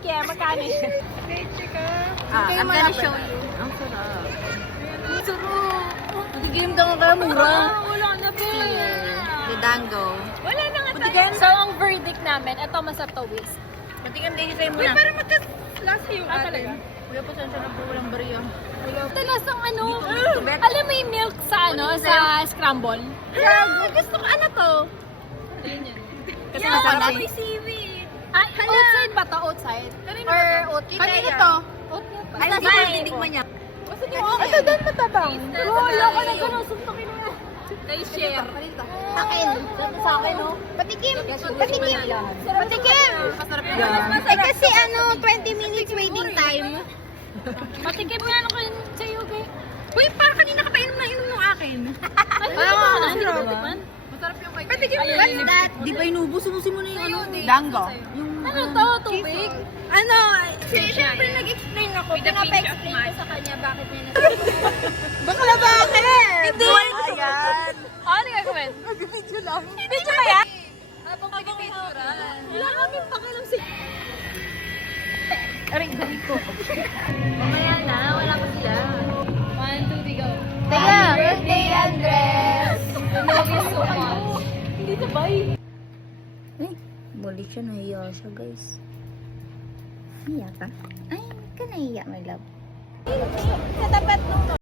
care, magkano yun? I'm gonna show you. Ang sarap. Ang sarap. Nag-game daw ka mura. Wala na po. The dango. Wala na nga tayo. So, ang verdict namin, ito masarap to whisk. Patikim din tayo Uy, muna. parang magka-lasa yung talaga? Kuya po, saan siya na po walang bariya. Talasang ano, alam mo yung milk sa ano, sa scramble? Gusto ko, ano to? Kasi masarap may seaweed. Ah, outside ba to? Outside? Or oat? Kanina to? Oat nga ba? Ay, hindi ko titikman niya. Basta yung okay. Ito doon matabang. Wala ko na gano'n. Suntokin mo na. Tayo share. Akin. Sa akin, no? Patikim. Patikim. Patikim. Masarap Eh kasi ano, 20 minutes waiting time. Patikim nga ako sa'yo, okay? Uy, parang kanina ka pa inom na inom ng akin. Ay, Parang ano ba? masarap. Hindi ko tikman. Masarap yung kay Patikim. What's that? Di ba inubos? Subusin mo na yung ano. Dango. Ano to? Tubig? Ano, siyempre nag-explain ako. Pinapa-explain ko sa kanya bakit niya na. Bakla bakit? Hindi. Ayan. Ano gagawin? Nag-video lang. Video ba yan? Habang pagpipicturan. Wala kami pakialam si... Aray, balik ko. Mamaya na, wala pa sila. 1, 2, 3, go. Teka. Birthday, Andres! I love you so much. Hindi sabay. Ay, balik siya. Nahiya siya, guys. Nahiya ka? Ay, ka nahiya, my love. Sa tapat nung